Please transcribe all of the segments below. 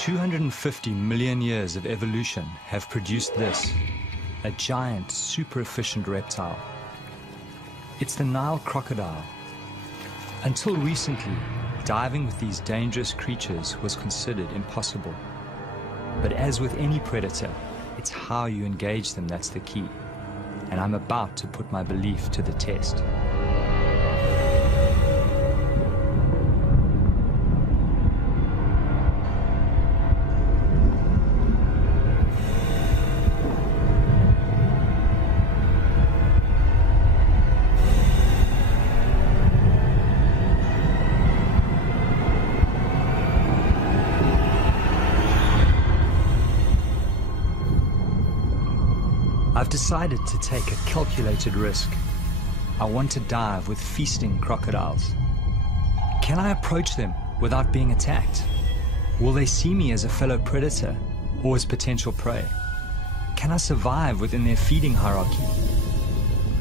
$250 million years of evolution have produced this, a giant, super efficient reptile. It's the Nile crocodile. Until recently, diving with these dangerous creatures was considered impossible. But as with any predator, it's how you engage them that's the key. And I'm about to put my belief to the test. I've decided to take a calculated risk. I want to dive with feasting crocodiles. Can I approach them without being attacked? Will they see me as a fellow predator or as potential prey? Can I survive within their feeding hierarchy?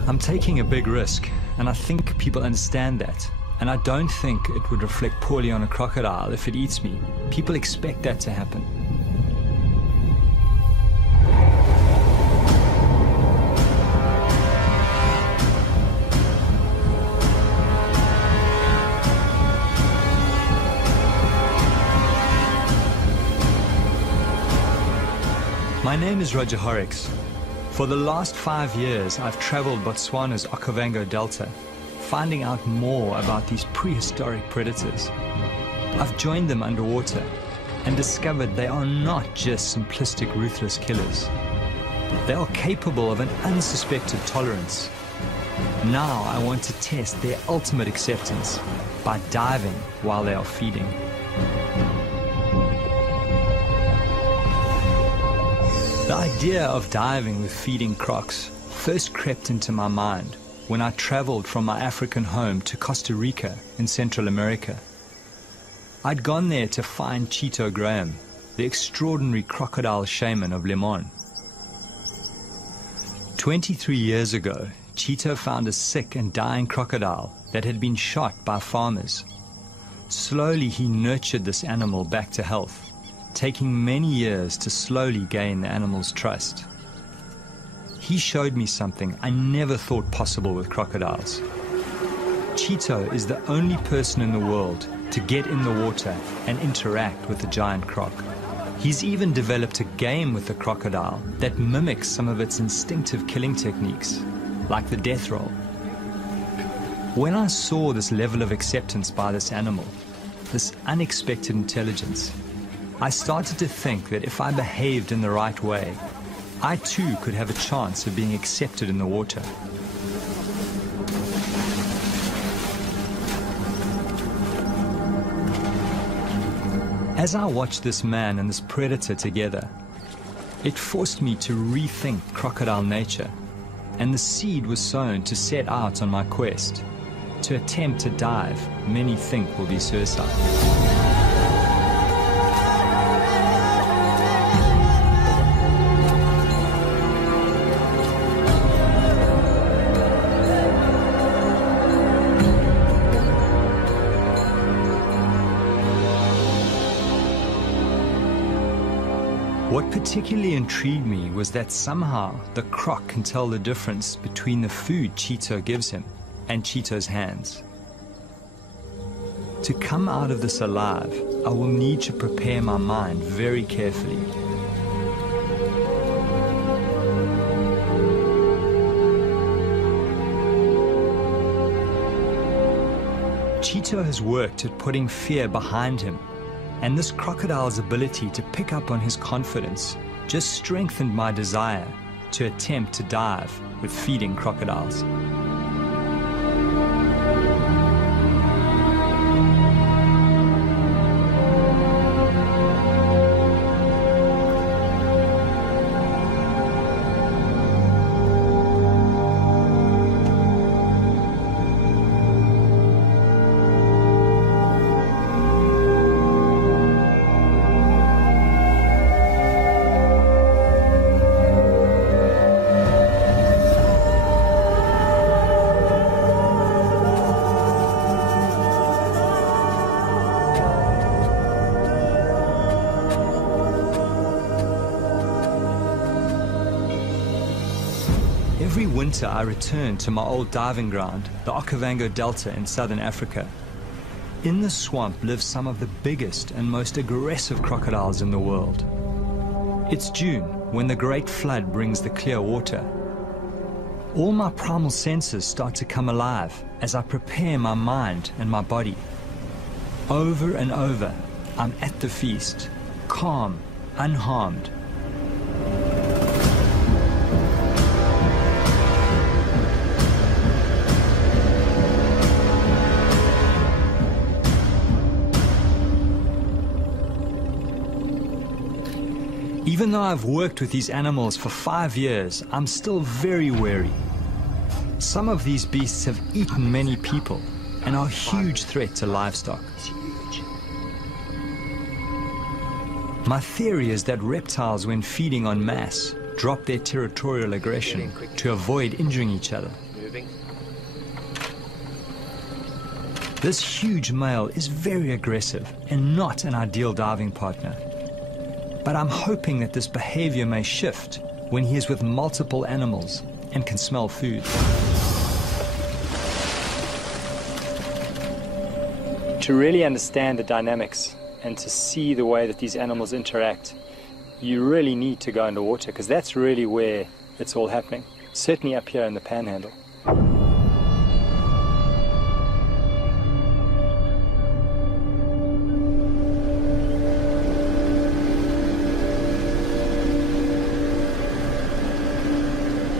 I'm taking a big risk, and I think people understand that. And I don't think it would reflect poorly on a crocodile if it eats me. People expect that to happen. My name is Roger Horrocks. For the last 5 years, I've traveled Botswana's Okavango Delta, finding out more about these prehistoric predators. I've joined them underwater and discovered they are not just simplistic, ruthless killers. They are capable of an unsuspected tolerance. Now I want to test their ultimate acceptance by diving while they are feeding. The idea of diving with feeding crocs first crept into my mind when I traveled from my African home to Costa Rica in Central America. I'd gone there to find Cheeto Graham, the extraordinary crocodile shaman of Limon. 23 years ago, Cheeto found a sick and dying crocodile that had been shot by farmers. Slowly he nurtured this animal back to health, taking many years to slowly gain the animal's trust. He showed me something I never thought possible with crocodiles. Cheeto is the only person in the world to get in the water and interact with the giant croc. He's even developed a game with the crocodile that mimics some of its instinctive killing techniques, like the death roll. When I saw this level of acceptance by this animal, this unexpected intelligence, I started to think that if I behaved in the right way, I too could have a chance of being accepted in the water. As I watched this man and this predator together, it forced me to rethink crocodile nature, and the seed was sown to set out on my quest. To attempt to dive, many think will be suicide. What particularly intrigued me was that somehow the croc can tell the difference between the food Cheeto gives him and Cheetah's hands. To come out of this alive, I will need to prepare my mind very carefully. Cheetah has worked at putting fear behind him, and this crocodile's ability to pick up on his confidence just strengthened my desire to attempt to dive with feeding crocodiles. Every winter I return to my old diving ground, the Okavango Delta in southern Africa. In the swamp live some of the biggest and most aggressive crocodiles in the world. It's June, when the great flood brings the clear water. All my primal senses start to come alive as I prepare my mind and my body. Over and over, I'm at the feast, calm, unharmed. Even though I've worked with these animals for 5 years, I'm still very wary. Some of these beasts have eaten many people and are a huge threat to livestock. My theory is that reptiles, when feeding en masse, drop their territorial aggression to avoid injuring each other. This huge male is very aggressive and not an ideal diving partner. But I'm hoping that this behavior may shift when he is with multiple animals and can smell food. To really understand the dynamics and to see the way that these animals interact, you really need to go underwater, because that's really where it's all happening, certainly up here in the Panhandle.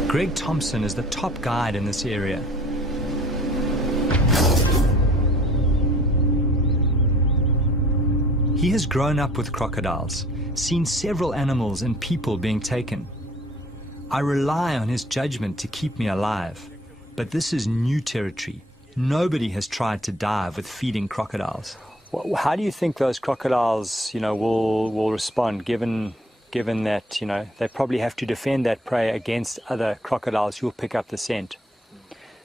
Greg Thompson is the top guide in this area. He has grown up with crocodiles, seen several animals and people being taken. I rely on his judgment to keep me alive, but this is new territory. Nobody has tried to dive with feeding crocodiles. How do you think those crocodiles, will respond, given that, they probably have to defend that prey against other crocodiles who'll pick up the scent?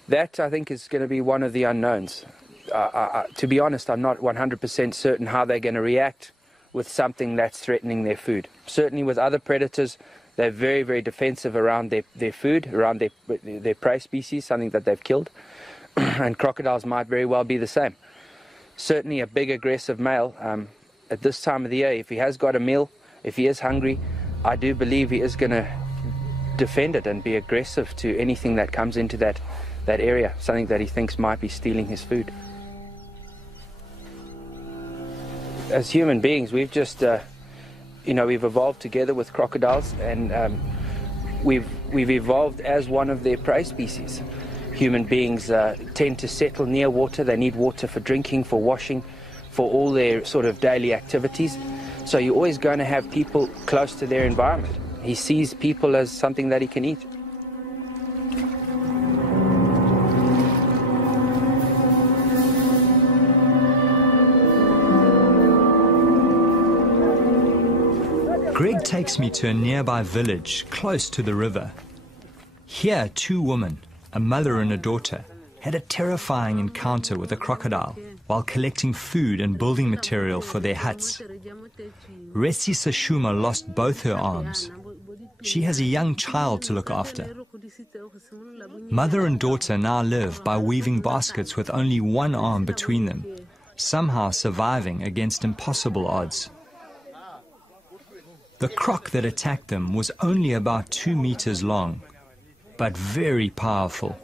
That, I think, is going to be one of the unknowns. To be honest, I'm not 100% certain how they're going to react with something that's threatening their food. Certainly with other predators, they're very, very defensive around their food, around their prey species, something that they've killed. And crocodiles might very well be the same. Certainly a big aggressive male, at this time of the year, if he has got a meal, if he is hungry, I do believe he is going to defend it and be aggressive to anything that comes into that area, something that he thinks might be stealing his food. As human beings, we've just, we've evolved together with crocodiles, and we've evolved as one of their prey species. Human beings tend to settle near water. They need water for drinking, for washing, for all their sort of daily activities. So you're always going to have people close to their environment. He sees people as something that he can eat. Greg takes me to a nearby village close to the river. Here, two women, a mother and a daughter, had a terrifying encounter with a crocodile while collecting food and building material for their huts. Resi Sashuma lost both her arms. She has a young child to look after. Mother and daughter now live by weaving baskets with only one arm between them, somehow surviving against impossible odds. The croc that attacked them was only about 2 meters long, but very powerful.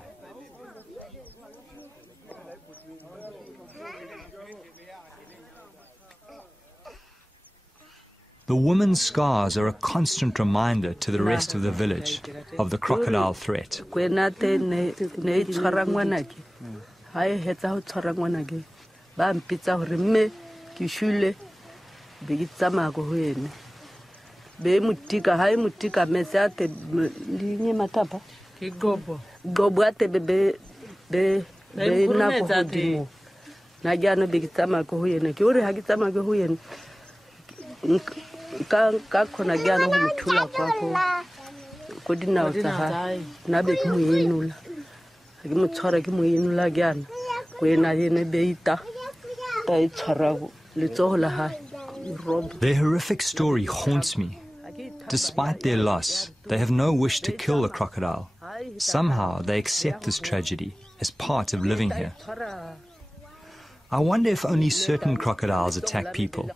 The woman's scars are a constant reminder to the rest of the village of the crocodile threat. Their horrific story haunts me. Despite their loss, they have no wish to kill the crocodile. Somehow they accept this tragedy as part of living here. I wonder if only certain crocodiles attack people.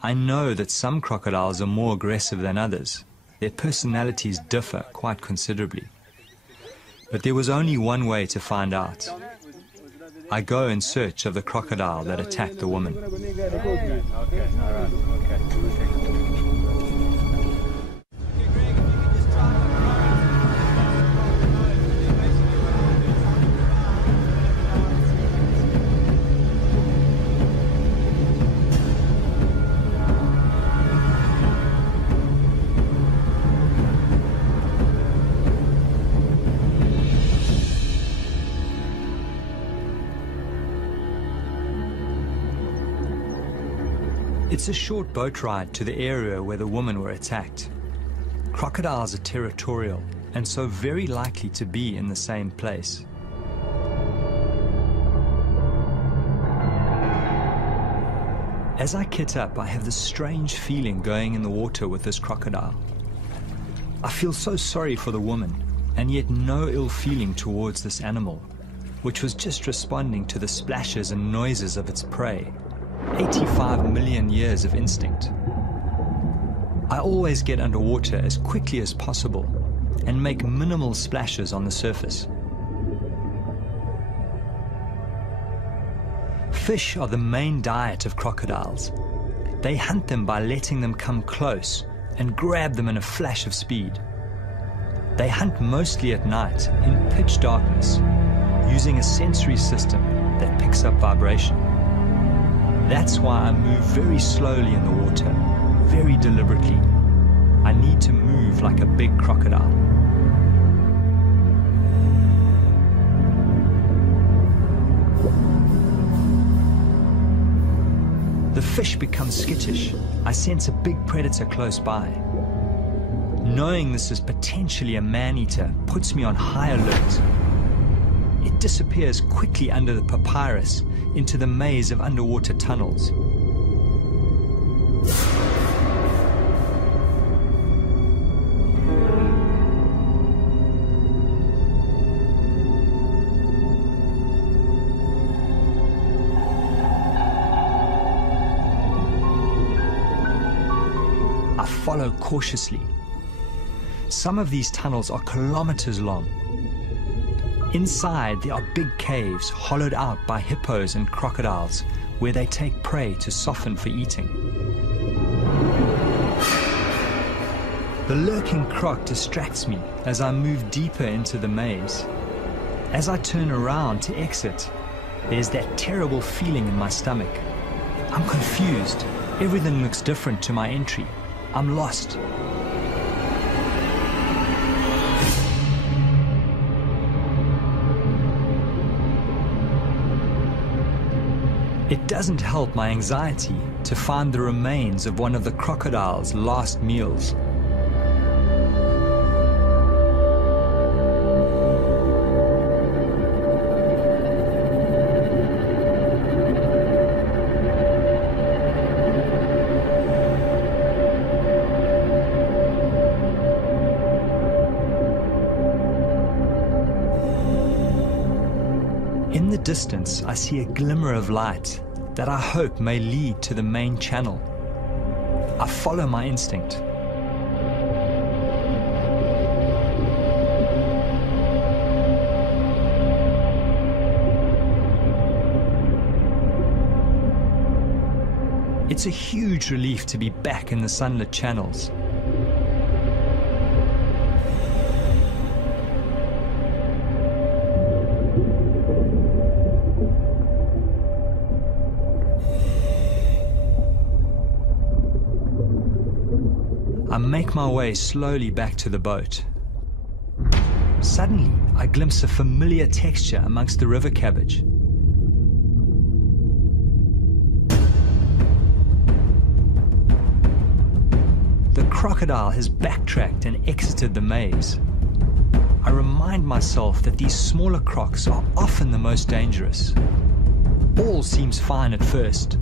I know that some crocodiles are more aggressive than others. Their personalities differ quite considerably. But there was only one way to find out. I go in search of the crocodile that attacked the woman. It's a short boat ride to the area where the women were attacked. Crocodiles are territorial and so very likely to be in the same place. As I kit up, I have this strange feeling going in the water with this crocodile. I feel so sorry for the woman, and yet no ill feeling towards this animal, which was just responding to the splashes and noises of its prey. 85 million years of instinct. I always get underwater as quickly as possible and make minimal splashes on the surface. Fish are the main diet of crocodiles. They hunt them by letting them come close and grab them in a flash of speed. They hunt mostly at night in pitch darkness, using a sensory system that picks up vibration. That's why I move very slowly in the water, very deliberately. I need to move like a big crocodile. The fish become skittish. I sense a big predator close by. Knowing this is potentially a man-eater puts me on high alert. It disappears quickly under the papyrus into the maze of underwater tunnels. I follow cautiously. Some of these tunnels are kilometers long. Inside, there are big caves hollowed out by hippos and crocodiles where they take prey to soften for eating. The lurking croc distracts me as I move deeper into the maze. As I turn around to exit, there's that terrible feeling in my stomach. I'm confused. Everything looks different to my entry. I'm lost. It doesn't help my anxiety to find the remains of one of the crocodile's last meals. In the distance, I see a glimmer of light that I hope may lead to the main channel. I follow my instinct. It's a huge relief to be back in the sunlit channels. I make my way slowly back to the boat. Suddenly, I glimpse a familiar texture amongst the river cabbage. The crocodile has backtracked and exited the maze. I remind myself that these smaller crocs are often the most dangerous. All seems fine at first.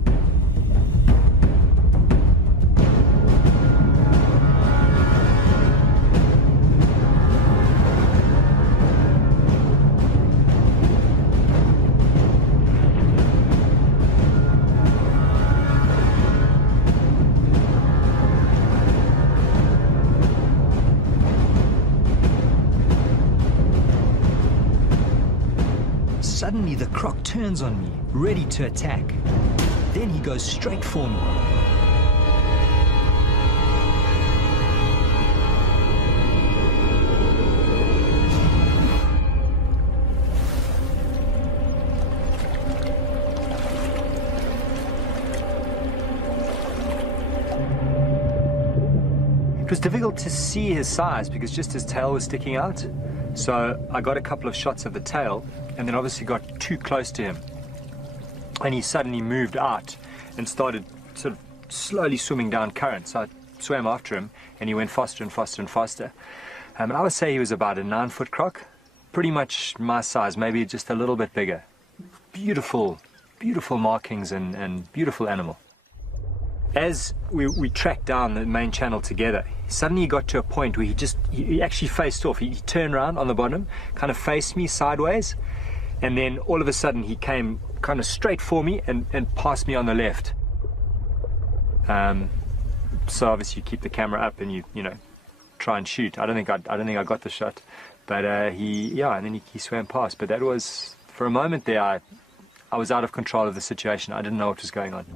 Suddenly the croc turns on me, ready to attack. Then he goes straight for me. It was difficult to see his size because just his tail was sticking out. So I got a couple of shots of the tail and then obviously got too close to him. And he suddenly moved out and started sort of slowly swimming down current. So I swam after him and he went faster and faster and faster. And I would say he was about a 9-foot croc, pretty much my size, maybe just a little bit bigger. Beautiful, beautiful markings and beautiful animal. As we tracked down the main channel together, suddenly he got to a point where he actually faced off. He turned around on the bottom, kind of faced me sideways, and then all of a sudden he came kind of straight for me and passed me on the left. So obviously you keep the camera up and you know try and shoot. I don't think I got the shot, but and then he swam past. But that was, for a moment there, I was out of control of the situation. I didn't know what was going on.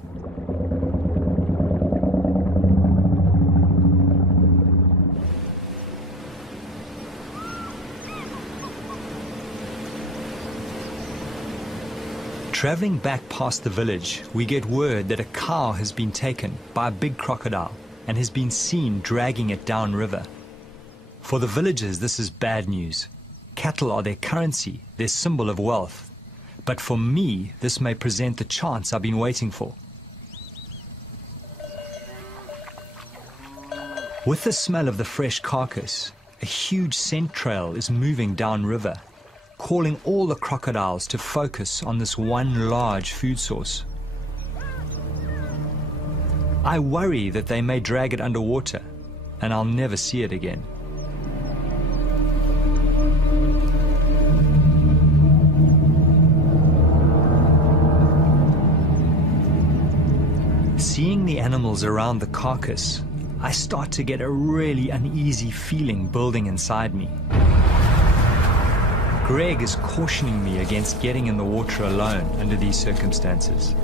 Traveling back past the village, we get word that a cow has been taken by a big crocodile and has been seen dragging it downriver. For the villagers, this is bad news. Cattle are their currency, their symbol of wealth. But for me, this may present the chance I've been waiting for. With the smell of the fresh carcass, a huge scent trail is moving downriver, calling all the crocodiles to focus on this one large food source. I worry that they may drag it underwater, and I'll never see it again. Seeing the animals around the carcass, I start to get a really uneasy feeling building inside me. Greg is cautioning me against getting in the water alone under these circumstances.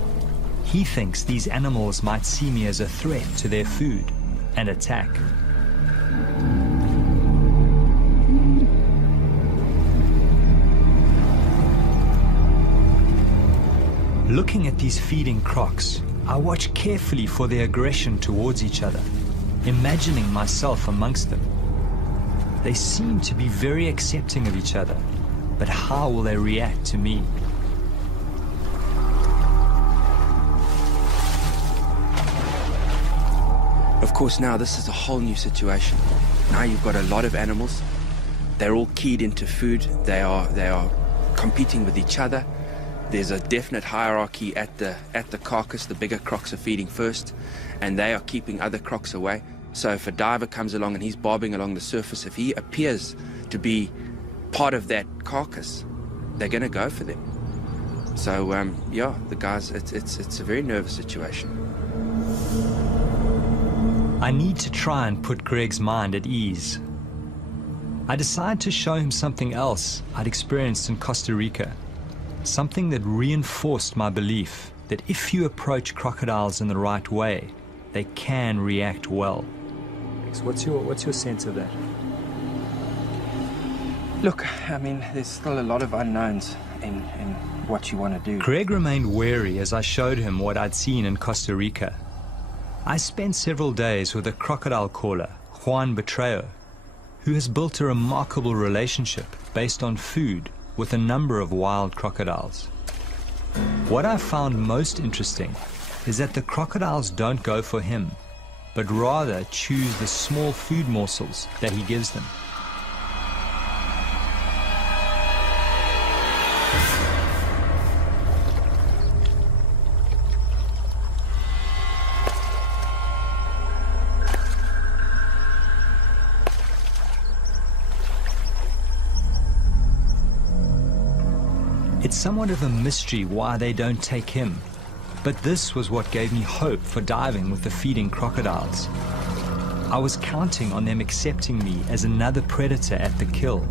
He thinks these animals might see me as a threat to their food and attack. Looking at these feeding crocs, I watch carefully for their aggression towards each other, imagining myself amongst them. They seem to be very accepting of each other. But how will they react to me? Of course, now this is a whole new situation. Now you've got a lot of animals. They're all keyed into food. They are competing with each other. There's a definite hierarchy at the carcass. The bigger crocs are feeding first, and they are keeping other crocs away. So if a diver comes along and he's bobbing along the surface, if he appears to be part of that carcass, they're going to go for them. So yeah, the guys, it's a very nervous situation. I need to try and put Greg's mind at ease. I decide to show him something else I'd experienced in Costa Rica, something that reinforced my belief that if you approach crocodiles in the right way, they can react well. So what's your sense of that? Look, I mean, there's still a lot of unknowns in what you want to do. Greg remained wary as I showed him what I'd seen in Costa Rica. I spent several days with a crocodile caller, Juan Betreo, who has built a remarkable relationship based on food with a number of wild crocodiles. What I found most interesting is that the crocodiles don't go for him, but rather choose the small food morsels that he gives them. It's somewhat of a mystery why they don't take him, but this was what gave me hope for diving with the feeding crocodiles. I was counting on them accepting me as another predator at the kill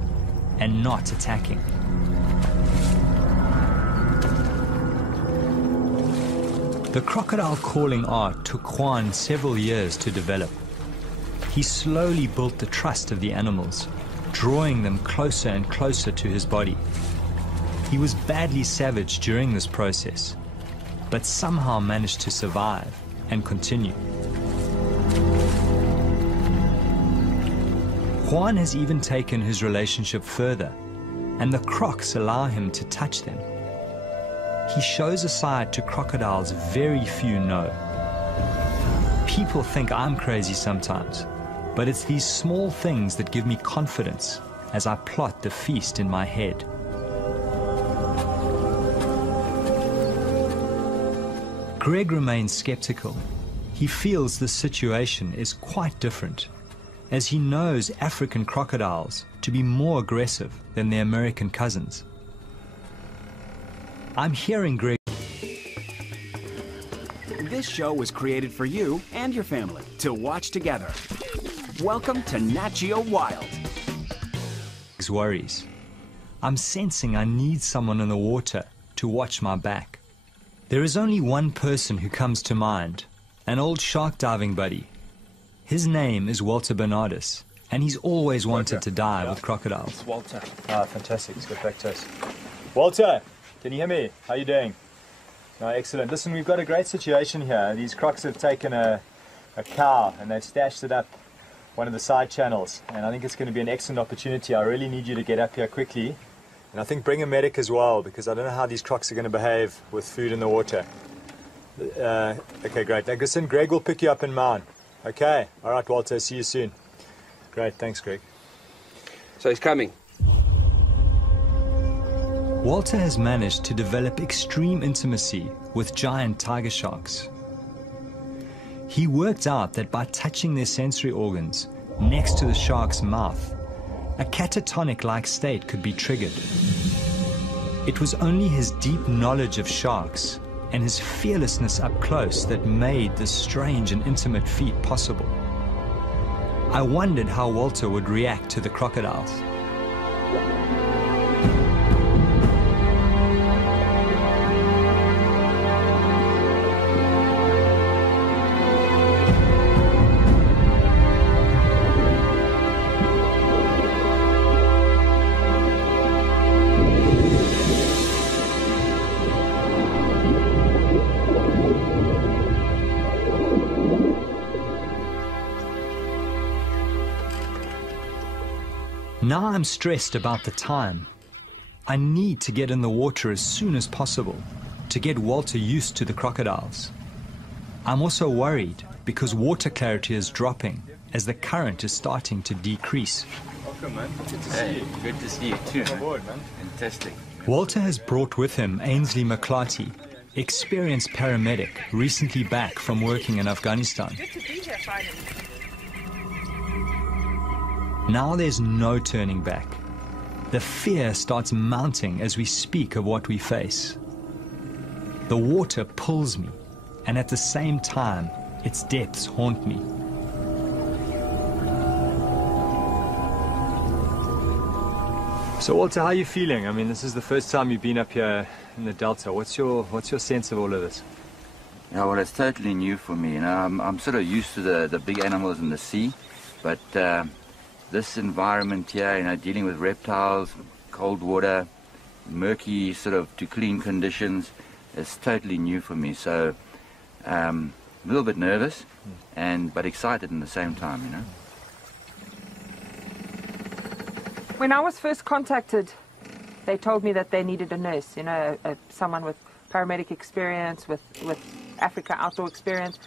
and not attacking. The crocodile calling art took Juan several years to develop. He slowly built the trust of the animals, drawing them closer and closer to his body. He was badly savage during this process, but somehow managed to survive and continue. Juan has even taken his relationship further, and the crocs allow him to touch them. He shows a side to crocodiles very few know. People think I'm crazy sometimes, but it's these small things that give me confidence as I plot the feast in my head. Greg remains skeptical. He feels the situation is quite different, as he knows African crocodiles to be more aggressive than their American cousins. I'm hearing Greg. This show was created for you and your family to watch together. Welcome to Nat Geo Wild. Worries. I'm sensing I need someone in the water to watch my back. There is only one person who comes to mind, an old shark diving buddy. His name is Walter Bernardus, and he's always wanted to dive with crocodiles. It's Walter. Ah, fantastic. Let's get back to us. Walter, can you hear me? How are you doing? No, excellent. Listen, we've got a great situation here. These crocs have taken a cow and they've stashed it up one of the side channels, and I think it's going to be an excellent opportunity. I really need you to get up here quickly. And I think bring a medic as well, because I don't know how these crocs are going to behave with food in the water. Okay, great. Listen, Greg will pick you up in mine. Okay. All right, Walter. See you soon. Great. Thanks, Greg. So he's coming. Walter has managed to develop extreme intimacy with giant tiger sharks. He worked out that by touching their sensory organs next to the shark's mouth, a catatonic-like state could be triggered. It was only his deep knowledge of sharks and his fearlessness up close that made this strange and intimate feat possible. I wondered how Walter would react to the crocodiles. Now I'm stressed about the time. I need to get in the water as soon as possible to get Walter used to the crocodiles. I'm also worried because water clarity is dropping as the current is starting to decrease. Welcome, man. Good to see you. Good to see you too. Come aboard, man. Fantastic. Walter has brought with him Ainsley McClarty, experienced paramedic, recently back from working in Afghanistan. Good to be here finally. Now there's no turning back. The fear starts mounting as we speak of what we face. The water pulls me, and at the same time, its depths haunt me. So Walter, how are you feeling? I mean, this is the first time you've been up here in the Delta. What's your sense of all of this? Yeah, well, it's totally new for me. You know, I'm sort of used to the big animals in the sea, but this environment here, you know, dealing with reptiles, cold water, murky sort of to clean conditions, is totally new for me. So a little bit nervous, but excited in the same time, you know. When I was first contacted, they told me that they needed a nurse, you know, someone with paramedic experience, with Africa outdoor experience.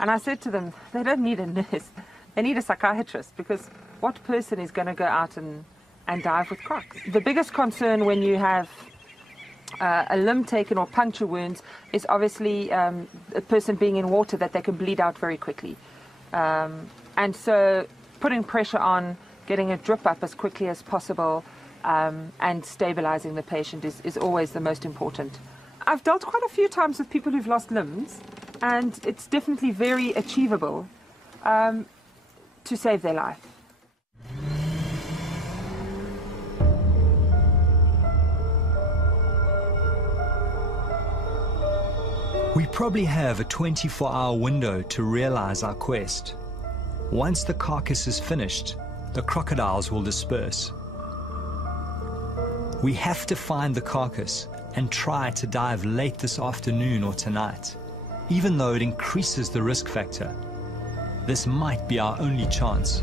And I said to them, they don't need a nurse, they need a psychiatrist, because what person is going to go out and dive with crocs? The biggest concern when you have a limb taken or puncture wounds is obviously a person being in water, that they can bleed out very quickly. And so putting pressure on, getting a drip up as quickly as possible, and stabilizing the patient is always the most important. I've dealt quite a few times with people who've lost limbs, and it's definitely very achievable to save their life. We probably have a 24-hour window to realize our quest. Once the carcass is finished, the crocodiles will disperse. We have to find the carcass and try to dive late this afternoon or tonight, even though it increases the risk factor. This might be our only chance.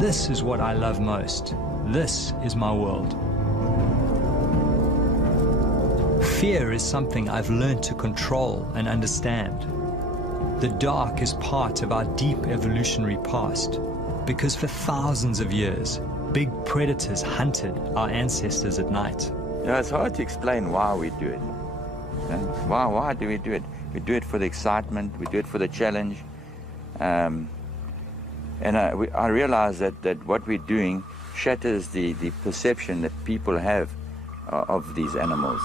This is what I love most. This is my world. Fear is something I've learned to control and understand. The dark is part of our deep evolutionary past, because for thousands of years, big predators hunted our ancestors at night. You know, it's hard to explain why we do it. You know? Why do we do it? We do it for the excitement, we do it for the challenge. I realize that what we're doing shatters the perception that people have of these animals.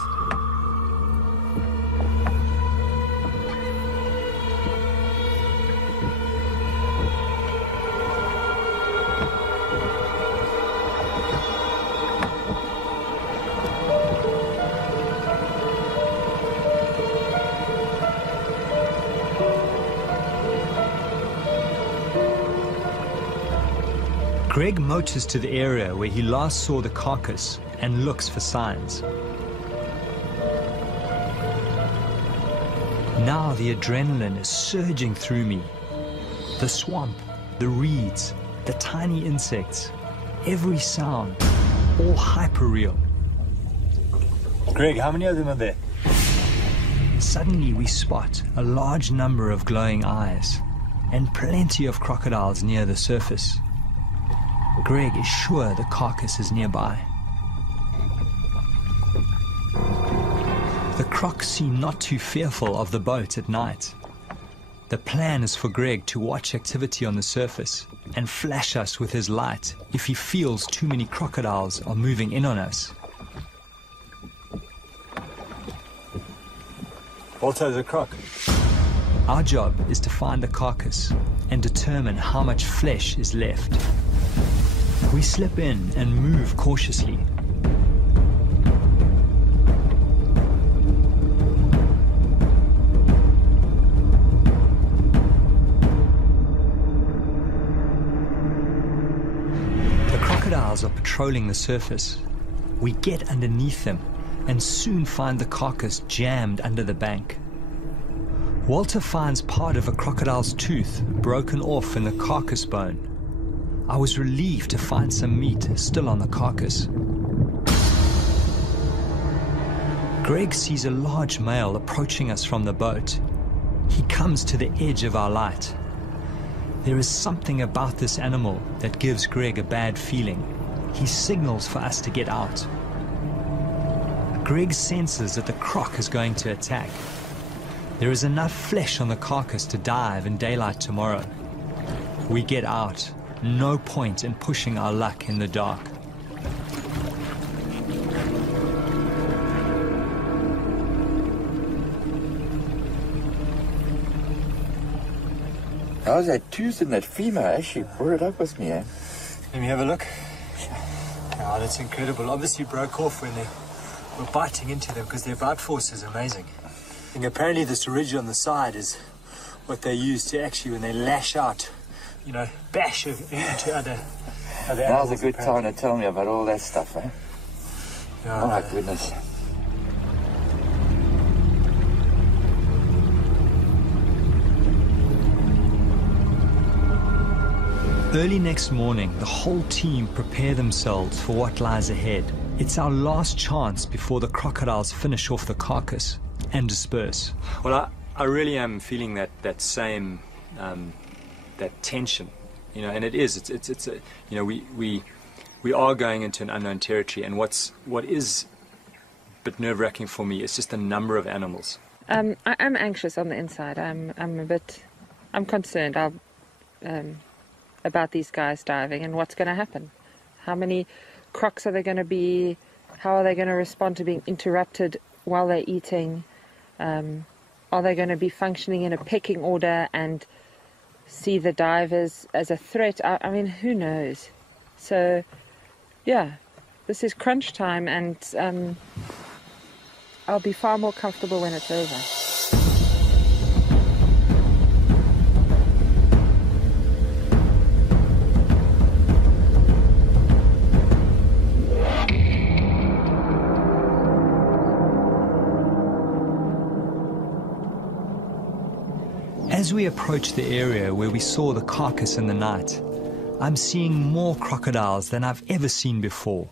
Greg motors to the area where he last saw the carcass and looks for signs. Now the adrenaline is surging through me. The swamp, the reeds, the tiny insects, every sound, all hyper-real. Greg, how many of them are there? Suddenly we spot a large number of glowing eyes and plenty of crocodiles near the surface. Greg is sure the carcass is nearby. The crocs seem not too fearful of the boat at night. The plan is for Greg to watch activity on the surface and flash us with his light if he feels too many crocodiles are moving in on us. Walter's a croc. Our job is to find the carcass and determine how much flesh is left. We slip in and move cautiously. The crocodiles are patrolling the surface. We get underneath them and soon find the carcass jammed under the bank. Walter finds part of a crocodile's tooth broken off in the carcass bone. I was relieved to find some meat still on the carcass. Greg sees a large male approaching us from the boat. He comes to the edge of our light. There is something about this animal that gives Greg a bad feeling. He signals for us to get out. Greg senses that the croc is going to attack. There is enough flesh on the carcass to dive in daylight tomorrow. We get out. No point in pushing our luck in the dark. How's that tooth in that femur? I actually brought it up with me, eh? Let me have a look. Oh, that's incredible. Obviously broke off when they were biting into them because their bite force is amazing. And apparently this ridge on the side is what they use to actually, when they lash out, you know, bash into other animals. Now's a good time to tell me about all that stuff, eh? Yeah, Oh my goodness. Early next morning, the whole team prepare themselves for what lies ahead. It's our last chance before the crocodiles finish off the carcass and disperse. Well, I really am feeling that same that tension, you know, and it is. It's a, you know, we are going into an unknown territory, and what is a bit nerve-wracking for me is just the number of animals. I'm anxious on the inside. I'm concerned about these guys diving and what's going to happen. How many crocs are there going to be? How are they going to respond to being interrupted while they're eating? Are they going to be functioning in a pecking order and see the divers as a threat? I mean, who knows? So, yeah, this is crunch time, and I'll be far more comfortable when it's over. As we approach the area where we saw the carcass in the night, I'm seeing more crocodiles than I've ever seen before.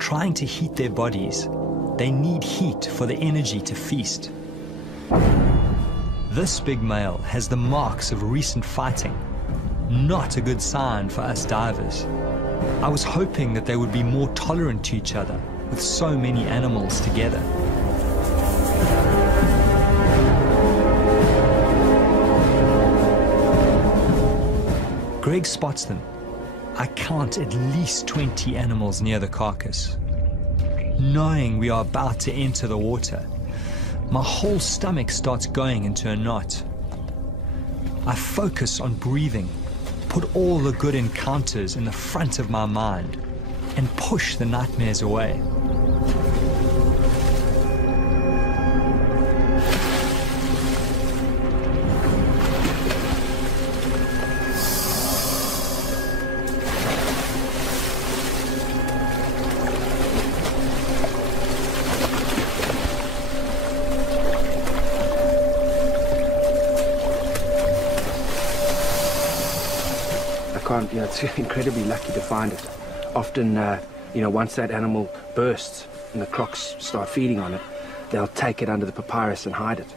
Trying to heat their bodies, they need heat for the energy to feast. This big male has the marks of recent fighting. Not a good sign for us divers. I was hoping that they would be more tolerant to each other with so many animals together. Greg spots them. I count at least 20 animals near the carcass. Knowing we are about to enter the water, my whole stomach starts going into a knot. I focus on breathing, put all the good encounters in the front of my mind, and push the nightmares away. You know, it's incredibly lucky to find it. Often, you know, once that animal bursts and the crocs start feeding on it, they'll take it under the papyrus and hide it.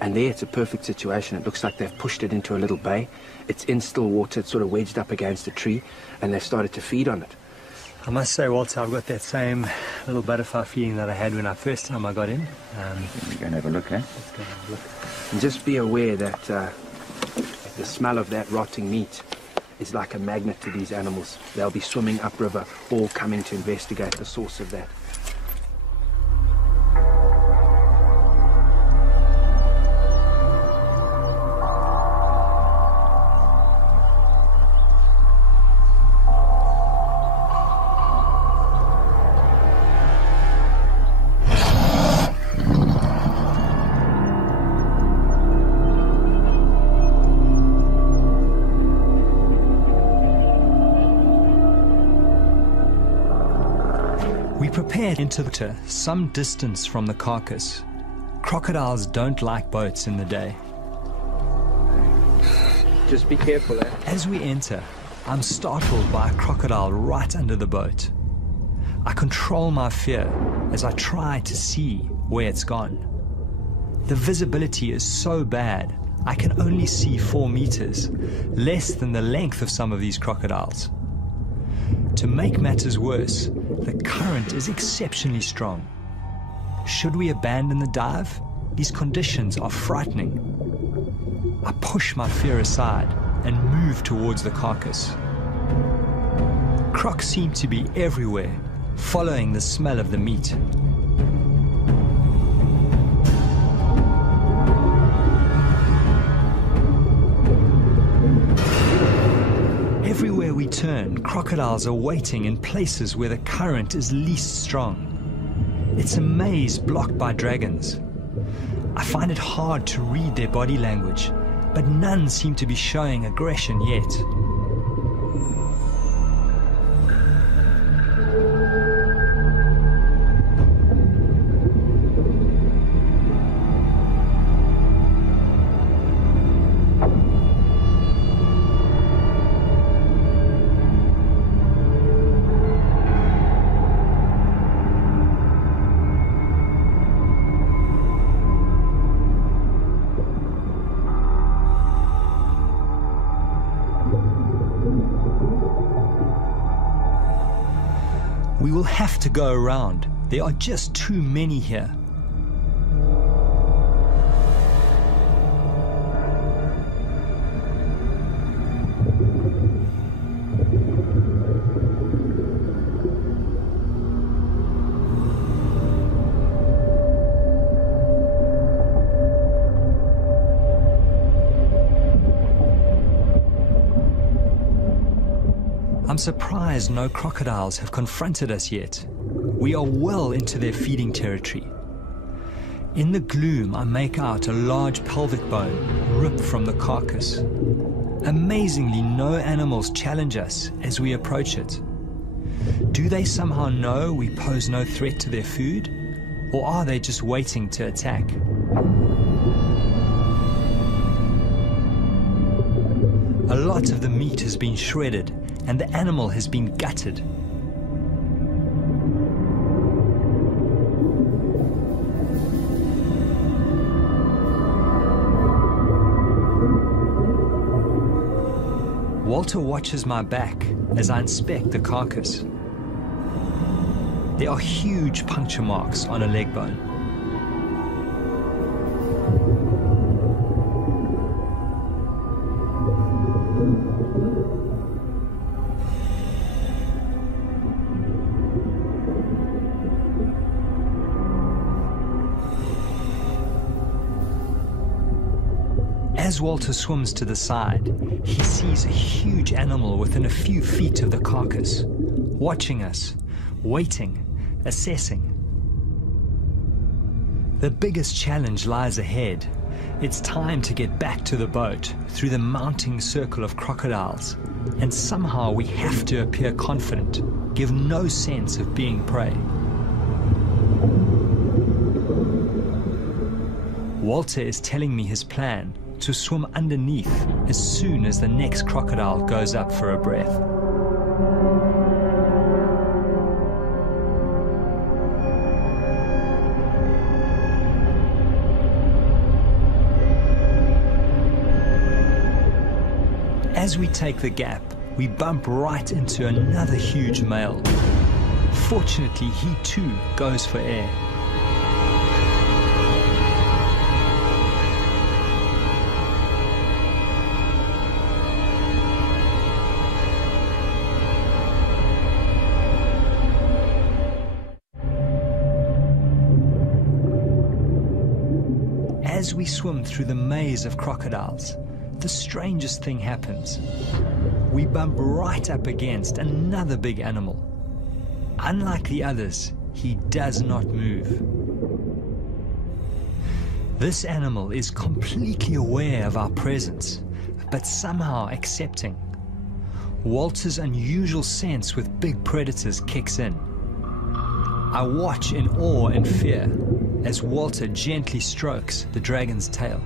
And there it's a perfect situation. It looks like they've pushed it into a little bay. It's in still water, it's sort of wedged up against a tree, and they've started to feed on it. I must say, Walter, I've got that same little butterfly feeling that I had when first time I got in. We're going to have a look, eh? Let's go have a look. And just be aware that the smell of that rotting meat is like a magnet to these animals. They'll be swimming upriver, all coming to investigate the source of that. Prepared into the water some distance from the carcass. Crocodiles don't like boats in the day. Just be careful, eh? As we enter, I'm startled by a crocodile right under the boat. I control my fear as I try to see where it's gone. The visibility is so bad, I can only see 4 meters, less than the length of some of these crocodiles. To make matters worse, the current is exceptionally strong. Should we abandon the dive? These conditions are frightening. I push my fear aside and move towards the carcass. Crocs seem to be everywhere, following the smell of the meat. we turn, crocodiles are waiting in places where the current is least strong. It's a maze blocked by dragons. I find it hard to read their body language, but none seem to be showing aggression yet. We will have to go around. There are just too many here. I'm surprised no crocodiles have confronted us yet. We are well into their feeding territory. In the gloom, I make out a large pelvic bone ripped from the carcass. Amazingly, no animals challenge us as we approach it. Do they somehow know we pose no threat to their food? Or are they just waiting to attack? A lot of the meat has been shredded, and the animal has been gutted. Walter watches my back as I inspect the carcass. There are huge puncture marks on a leg bone. As Walter swims to the side, he sees a huge animal within a few feet of the carcass, watching us, waiting, assessing. The biggest challenge lies ahead. It's time to get back to the boat through the mounting circle of crocodiles, and somehow we have to appear confident, give no sense of being prey. Walter is telling me his plan: to swim underneath as soon as the next crocodile goes up for a breath. As we take the gap, we bump right into another huge male. Fortunately, he too goes for air. As we swim through the maze of crocodiles, the strangest thing happens. We bump right up against another big animal. Unlike the others, he does not move. This animal is completely aware of our presence, but somehow accepting. Walter's unusual sense with big predators kicks in. I watch in awe and fear as Walter gently strokes the dragon's tail.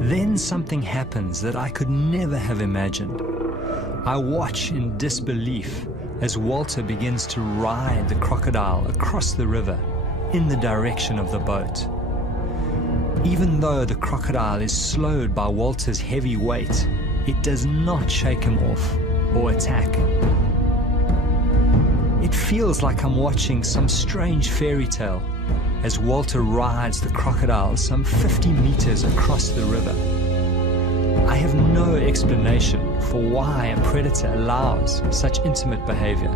Then something happens that I could never have imagined. I watch in disbelief as Walter begins to ride the crocodile across the river in the direction of the boat. Even though the crocodile is slowed by Walter's heavy weight, it does not shake him off or attack. It feels like I'm watching some strange fairy tale as Walter rides the crocodile some 50 meters across the river. I have no explanation for why a predator allows such intimate behavior.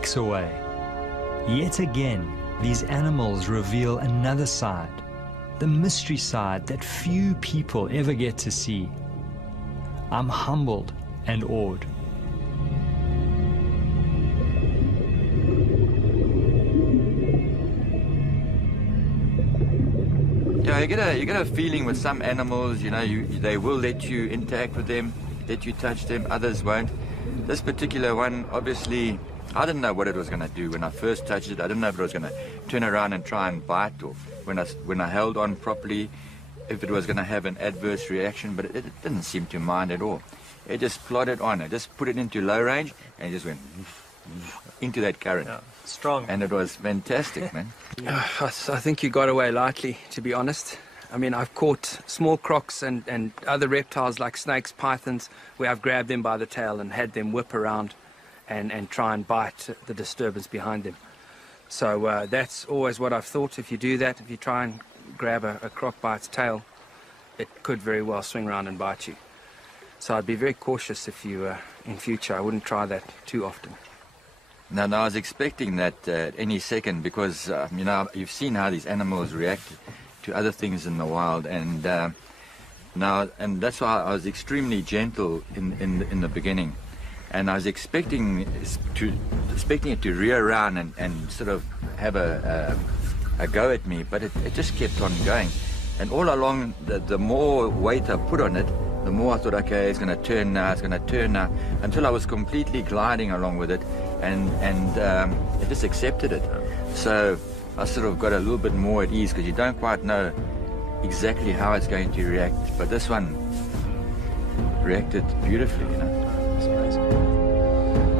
seconds away. Yet again, these animals reveal another side, the mystery side that few people ever get to see. I'm humbled and awed. Yeah, you get a feeling with some animals, you know, they will let you interact with them, let you touch them, others won't. This particular one, obviously, I didn't know what it was going to do. When I first touched it, I didn't know if it was going to turn around and try and bite, or when I held on properly, if it was going to have an adverse reaction, but it didn't seem to mind at all. It just plodded on. I just put it into low range, and it just went into that current. Yeah, strong. And it was fantastic, man. I think you got away lightly, to be honest. I mean, I've caught small crocs and other reptiles like snakes, pythons, where I've grabbed them by the tail and had them whip around and try and bite the disturbance behind them. So that's always what I've thought. If you do that, if you try and grab a croc by its tail, it could very well swing around and bite you. So I'd be very cautious if you, in future, I wouldn't try that too often. Now, I was expecting that any second, because, you know, you've seen how these animals react to other things in the wild, and that's why I was extremely gentle in the beginning. And I was expecting it to rear around and sort of have a go at me, but it just kept on going. And all along, the more weight I put on it, the more I thought, okay, it's going to turn now, until I was completely gliding along with it, and it just accepted it. So I sort of got a little bit more at ease, because you don't quite know exactly how it's going to react. But this one reacted beautifully, you know.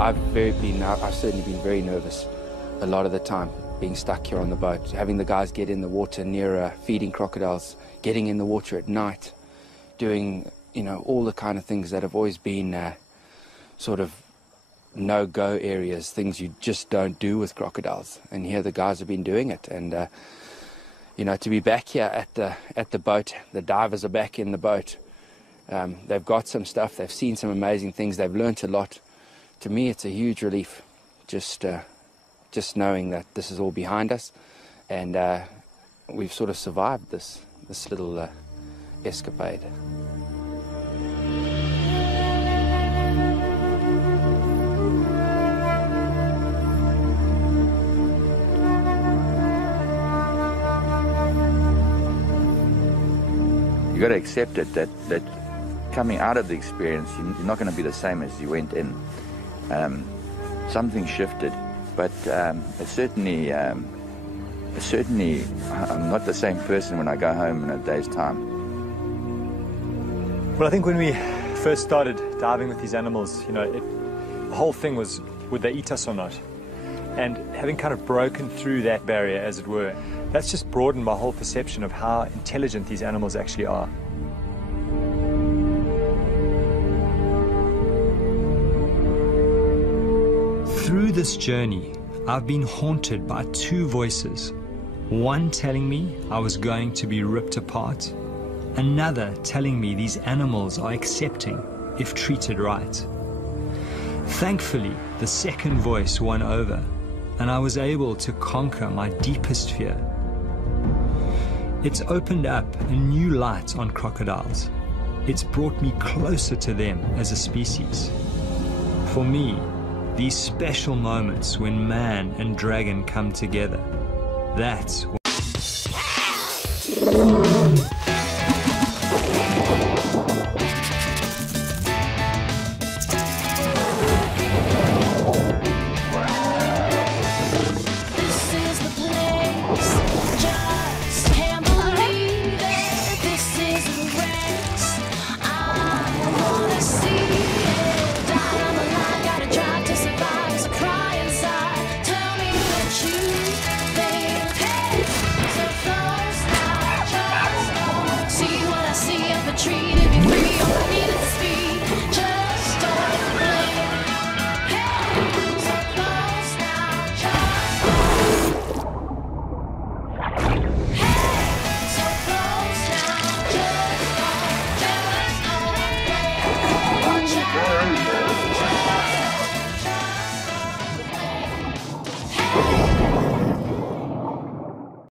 I've certainly been very nervous a lot of the time, being stuck here on the boat, having the guys get in the water near feeding crocodiles, getting in the water at night, doing, you know, all the kind of things that have always been sort of no-go areas, things you just don't do with crocodiles. And here the guys have been doing it, and you know, to be back here at the boat, the divers are back in the boat. They've got some stuff, they've seen some amazing things, they've learnt a lot. To me, it's a huge relief, just knowing that this is all behind us, and we've sort of survived this little escapade. You got to accept it, that coming out of the experience, you're not going to be the same as you went in. Something shifted, but it certainly, I'm not the same person when I go home in a day's time. Well, I think when we first started diving with these animals, you know, the whole thing was, would they eat us or not? And having kind of broken through that barrier, as it were, that's just broadened my whole perception of how intelligent these animals actually are. Through this journey, I've been haunted by two voices. One telling me I was going to be ripped apart, another telling me these animals are accepting if treated right. Thankfully, the second voice won over, and I was able to conquer my deepest fear. It's opened up a new light on crocodiles. It's brought me closer to them as a species. For me, these special moments when man and dragon come together, that's when